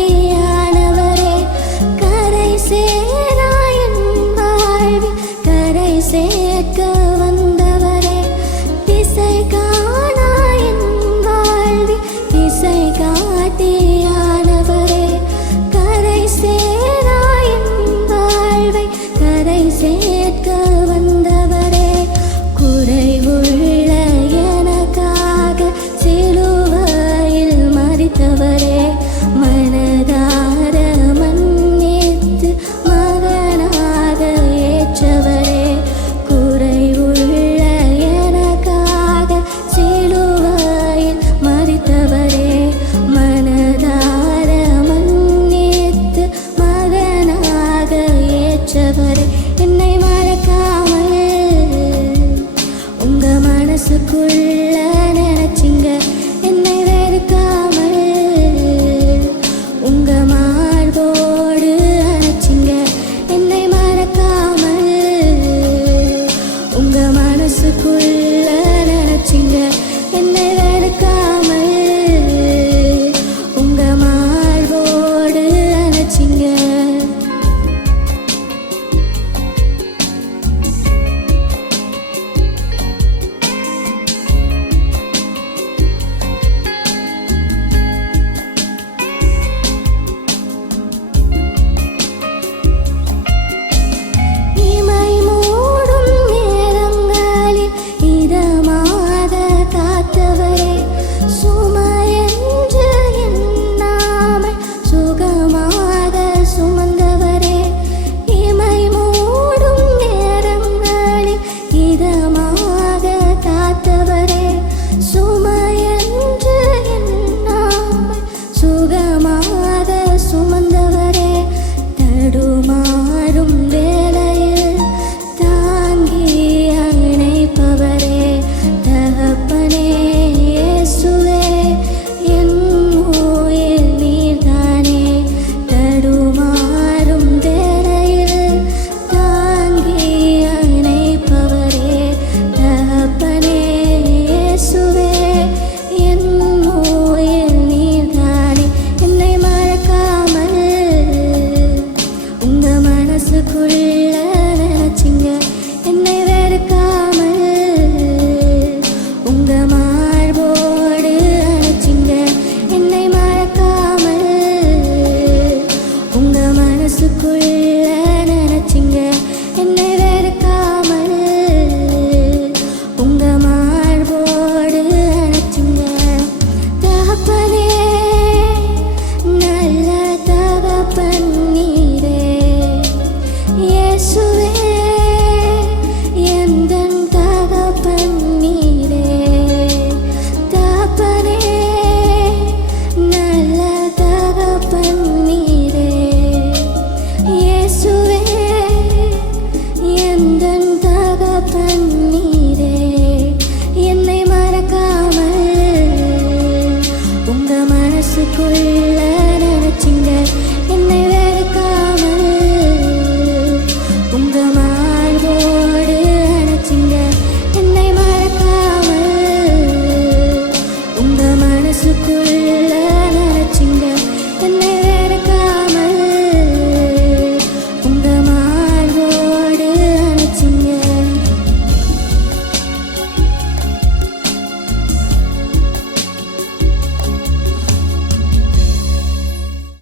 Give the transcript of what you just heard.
காட்டியானவரே கரை சேராயின் வாழ்வில் கரை சேர்க்க வந்தவரே திசை காணாயின் வாழ்வில் திசை காட்டியானவரே கரை சேராயின் வாழ்வை கரை சேர்க்க வந்தவரே குறைவுள்ள எனக்காக சிலுவையில் மரித்தவரே மனதார மன்னித்து மகனாக ஏற்றவரே குறைவுள்ள எனக்காக சிலுவையில் மரித்தவரே மனதார மன்னித்து மகனாக ஏற்றவரே என்னை மறக்காமல் உங்க மனசுக்குள்ள நினைச்சிங்க என்னை வெறுக்காமல் உங்க மார்போடு அணைச்சிங்க என்னை மறக்காமல் உங்க மனசுக்குள்ள நினைச்சிங்க என்னை வெறுக்காமல் உங்க மார்போடு அணைச்சிங்க இமை மூடும் நேரங்களில் இதமாக காத்தவரே சுமையென்று எண்ணாமல் சுகமாக சுமந்தவரே இமை மூடும் நேரங்களில் இதமாக காத்தவரே சுமையென்று எண்ணாமல் சுகமாக சுமந்தவரே தடுமாறும் வேளையில் தாங்கி அணைப்பவரே தகப்பனே இயேசுவே என் உயிர் நீர்தானே தடுமாறும் வேளையில் தாங்கி அணைப்பவரே தகப்பனே இயேசுவே என் உயிர் நீர்தானே என்னை மறக்காமல் உங்க மனசுக்குள்ள நினைச்சிங்க என்னை வெறுக்காமல் உங்க மார்போடு அணைச்சிங்க என்னை மறக்காமல் உங்க மனசுக்குள்ள நினைச்சிங்க என்னை வெறுக்காமல் உங்க மார்போடு அணைச்சிங்க தகப்பனே நல்ல தகப்பன் நீரே இயேசுவே எந்தன் தகப்பன் நீரே தகப்பனே நல்ல தகப்பன் நீரே இயேசுவே எந்தன் தகப்பன் நீரே என்னை மறக்காமல் உங்க மனசுக்குள்ள நினைச்சிங்க